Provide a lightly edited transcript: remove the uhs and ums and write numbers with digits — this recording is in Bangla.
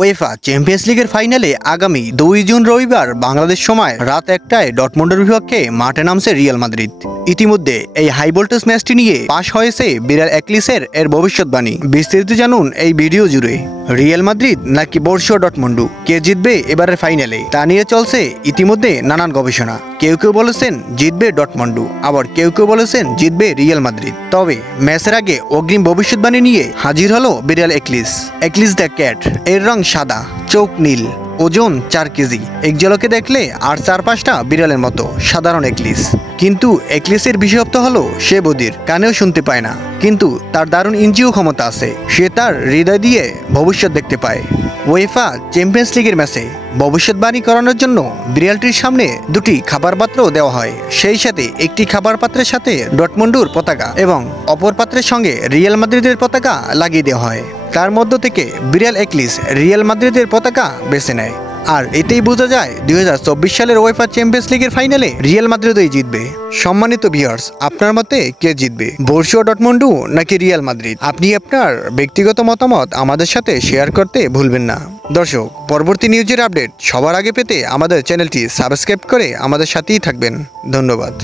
উয়েফা চ্যাম্পিয়ন্স লিগের ফাইনালে আগামী 2 জুন রবিবার বাংলাদেশ সময় রাত 1টায় ডর্টমুন্ডের বিপক্ষে মাঠে নামছে রিয়াল মাদ্রিদ। ইতিমধ্যে এই হাই ভোল্টেজ ম্যাচটি নিয়ে পাশ হয়েছে বিরাল একলিসের ভবিষ্যৎবাণী। বিস্তারিত জানুন এই ভিডিও জুড়ে। রিয়াল মাদ্রিদ নাকি বর্ষীয় ডর্টমুন্ড, কে জিতবে এবারের ফাইনালে তা নিয়ে চলছে ইতিমধ্যে নানান গবেষণা। কেউ কেউ বলেছেন জিতবে ডর্টমুন্ড, আবার কেউ কেউ বলেছেন জিতবে রিয়াল মাদ্রিদ। তবে ম্যাচের আগে অগ্রিম ভবিষ্যৎবাণী নিয়ে হাজির হলো বিরাল একলিস দ্য ক্যাট। এর রং সাদা, চোখ নীল, ওজন 4 কেজি। এক ঝলকে দেখলে আর 4-5টা বিড়ালের মতো সাধারণ একলিস। কিন্তু একলিসের বিশেষত্ব হলো সে বধির, কানেও শুনতে পায় না, কিন্তু তার দারুণ ইন্দ্রিয় ক্ষমতা আছে। সে তার হৃদয় দিয়ে ভবিষ্যৎ দেখতে পায়। উয়েফা চ্যাম্পিয়ন্স লিগের ম্যাচে ভবিষ্যৎবাণী করানোর জন্য বিড়ালটির সামনে 2টি খাবার পাত্র দেওয়া হয়। সেই সাথে একটি খাবার পাত্রের সাথে ডর্টমুন্ডের পতাকা এবং অপর পাত্রের সঙ্গে রিয়াল মাদ্রিদের পতাকা লাগিয়ে দেওয়া হয়। তার মধ্য থেকে বিরাল একলিস রিয়াল মাদ্রিদের পতাকা বেছে নেয়। আর এতেই বোঝা যায় 2024 সালের উয়েফা চ্যাম্পিয়ন্স লিগের ফাইনালে রিয়াল মাদ্রিদই জিতবে। সম্মানিত ভিউয়ার্স, আপনার মতে কে জিতবে, বর্ষীয় ডর্টমুন্ড নাকি রিয়াল মাদ্রিদ? আপনি আপনার ব্যক্তিগত মতামত আমাদের সাথে শেয়ার করতে ভুলবেন না। দর্শক, পরবর্তী নিউজের আপডেট সবার আগে পেতে আমাদের চ্যানেলটি সাবস্ক্রাইব করে আমাদের সাথেই থাকবেন। ধন্যবাদ।